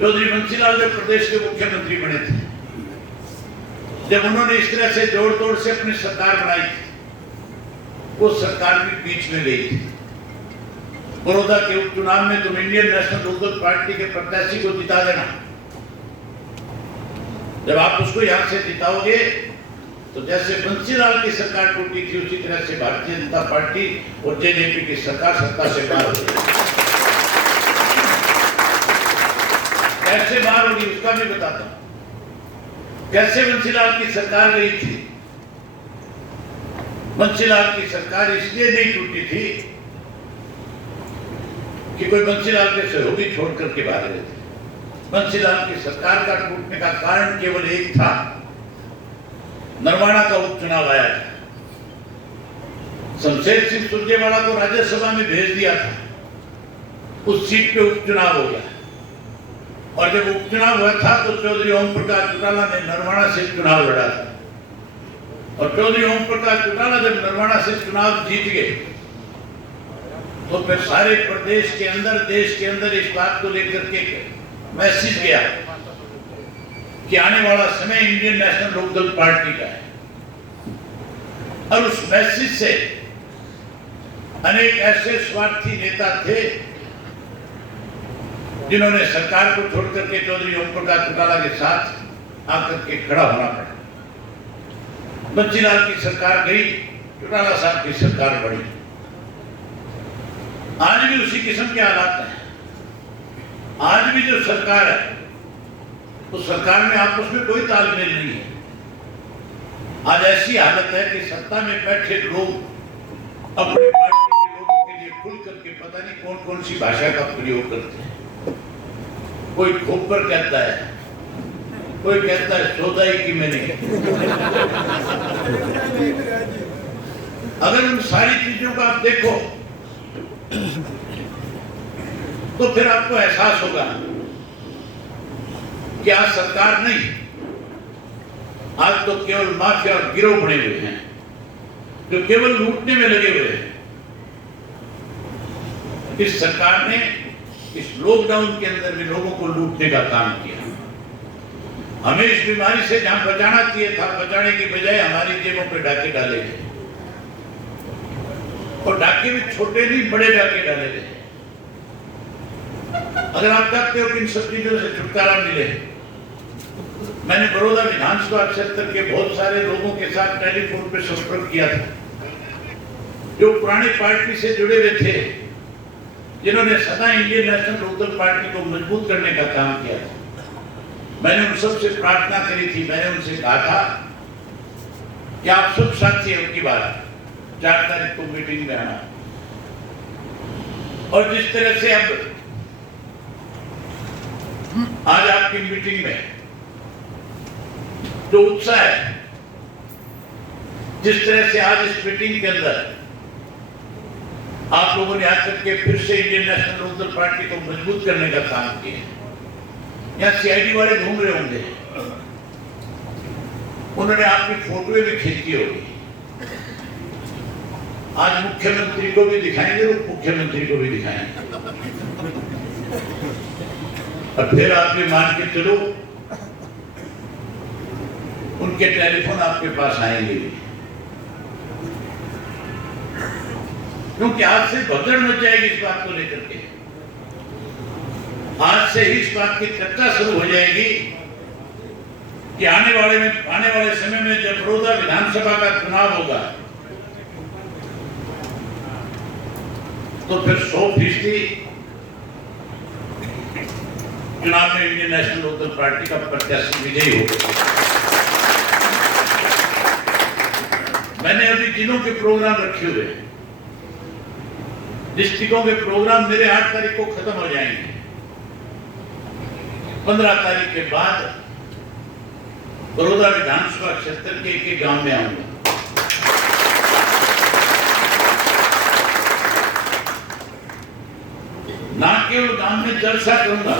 चौधरी बंसीलाल जब प्रदेश के मुख्यमंत्री बने थे, जब उन्होंने इस तरह से जोड़ तोड़ से अपनी सरकार बनाई थी, वो सरकार भी बीच में गई थी। बड़ौदा के उपचुनाव में तुम इंडियन नेशनल लोकदल पार्टी के प्रत्याशी को जिता देना। जब आप उसको यहां से जिताओगे तो जैसे बंसीलाल की सरकार टूटी थी, उसी तरह से भारतीय जनता पार्टी और जेजेपी की सरकार सत्ता से बाहर हो जाएगी। कैसे बाहर होगी उसका भी बताता हूं। कैसे बंसीलाल की सरकार गई थी। बंसीलाल की सरकार इसलिए नहीं टूटी थी कि कोई बंसीलाल के सहयोगी छोड़ करके भाग रहे थे। बंसीलाल की सरकार का टूटने का कारण केवल एक था, नरवाना का उपचुनाव आया था। शमशेर सिंह सुरजेवाला को राज्यसभा में भेज दिया था, उस सीट पे उपचुनाव हो गया। और जब उपचुनाव हुआ था तो चौधरी ओम प्रकाश चौटाला ने नरवाना से चुनाव लड़ा था। और चौधरी ओम प्रकाश चौटाला जब नरवाना से चुनाव जीत गए तो फिर सारे प्रदेश के अंदर, देश के अंदर इस बात को लेकर के मैसेज गया कि आने वाला समय इंडियन नेशनल लोकदल पार्टी का है। और उस मैसेज से अनेक ऐसे स्वार्थी नेता थे जिन्होंने सरकार को छोड़ करके चौधरी ओम प्रकाश चौटाला के साथ आकर के खड़ा होना पड़ा। बंसीलाल की सरकार गई, चौटाला साहब की सरकार बढ़ी। आज भी उसी किस्म के हालात हैं। आज भी जो सरकार है उस सरकार में आपस में कोई तालमेल नहीं है। आज ऐसी हालत है कि सत्ता में बैठे लोग अपनी पार्टी के लोगों के लिए खुल करके पता नहीं कौन कौन सी भाषा का प्रयोग करते हैं। कोई खोपर कहता है, कोई कहता है सौदाई की मैंने। अगर उन सारी चीजों को आप देखो तो फिर आपको एहसास होगा कि आज सरकार नहीं, आज तो केवल माफिया और गिरोह बने हुए हैं जो केवल लूटने में लगे हुए हैं। इस सरकार ने इस लॉकडाउन के अंदर भी लोगों को लूटने का काम किया। हमें इस बीमारी से जहां बचाना चाहिए था, बचाने की बजाय हमारी जेबों पे डाके डाले गए। और डाके भी छोटे नहीं, बड़े डाके डाले गए। अगर आप चाहते हो कि इन सब चीजों से छुटकारा मिले, मैंने बड़ौदा विधानसभा क्षेत्र के बहुत सारे लोगों के साथ टेलीफोन पे संपर्क किया था, जो पुरानी पार्टी से जुड़े हुए थे, जिन्होंने सदा इंडियन नेशनल लोकदल पार्टी को मजबूत करने का काम किया था। मैंने उन सबसे प्रार्थना करी थी, मैंने उनसे कहा था कि आप सब साथी हैं, उनकी बात 4 तारीख को मीटिंग में आना। और जिस तरह से अब आज आपकी मीटिंग में जो उत्साह है, जिस तरह से आज इस मीटिंग के अंदर आप लोगों ने आकर के फिर से इंडियन नेशनल लोकदल पार्टी को मजबूत करने का काम किया। यहाँ सीआईडी वाले घूम रहे होंगे, उन्होंने आपकी फोटोएं भी खींची होगी। आज मुख्यमंत्री को भी दिखाएंगे, उप मुख्यमंत्री को भी दिखाएंगे। और फिर आप ये मान के चलो उनके टेलीफोन आपके पास आएंगे, क्योंकि आज से भगदड़ मच जाएगी इस बात को लेकर के। आज से ही इस बात की चर्चा शुरू हो जाएगी कि आने वाले समय में जब बड़ौदा विधानसभा का चुनाव होगा तो फिर 100% चुनाव में इंडियन नेशनल लोकदल पार्टी का प्रत्याशी विजयी होगा। मैंने अभी जिलों के प्रोग्राम रखे हुए हैं, डिस्ट्रिक्टों के प्रोग्राम मेरे 8 तारीख को खत्म हो जाएंगे। 15 तारीख के बाद बड़ौदा विधानसभा क्षेत्र के एक गांव में आऊंगा। ना केवल गांव में जलसा करूंगा,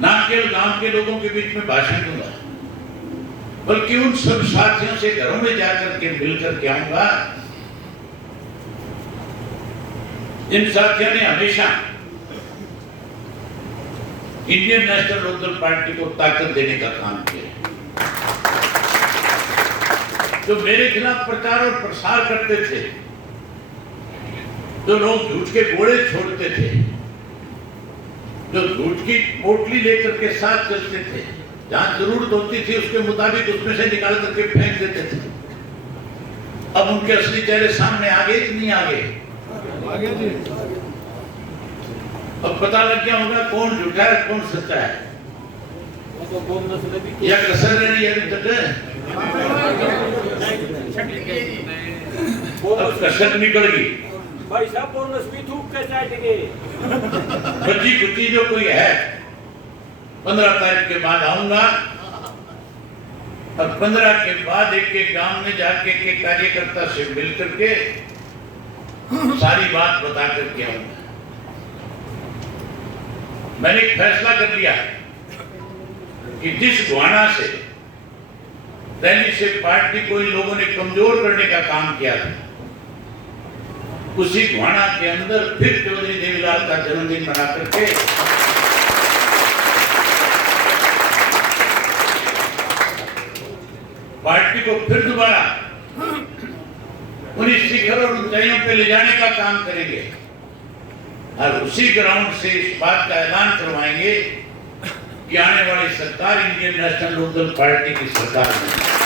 ना केवल गांव के लोगों के बीच में भाषण दूंगा, बल्कि उन सब साथियों से घरों में जाकर के मिलकर के आऊंगा जिन साथियों ने हमेशा इंडियन नेशनल लोकदल पार्टी को ताकत देने का काम किया। जो मेरे खिलाफ प्रचार और प्रसार करते थे, जो लोग झूठ के घोड़े छोड़ते थे, जो झूठ की पोटली लेकर के साथ चलते थे, जहां जरूरत होती थी उसके मुताबिक उसमें से निकाल करके फेंक देते थे, अब उनके असली चेहरे सामने आ गए कि नहीं आ गए? अब पता लग गया होगा कौन झूठा है कौन सच्चा है, या कसर रही है अभी तक? अब कसर निकल गई भाई साहब, बोनस भी थूक के चाटेंगे। बच्ची कुची जो कोई है 15 तारीख के बाद आऊंगा, और 15 के बाद एक एक गांव में जाके के कार्यकर्ता से मिल करके सारी बात बता करके आऊंगा। मैंने एक फैसला कर लिया कि जिस घुआना से दिल्ली से पार्टी को इन लोगों ने कमजोर करने का काम किया था, उसी घुआना के अंदर फिर चौधरी देवीलाल का जन्मदिन मना करके पार्टी को फिर दोबारा उन्हीं शिखर और ऊंचाइयों पे ले जाने का काम करेंगे, और उसी ग्राउंड से इस बात का ऐलान करवाएंगे कि आने वाली सरकार इंडियन नेशनल लोकदल पार्टी की सरकार है।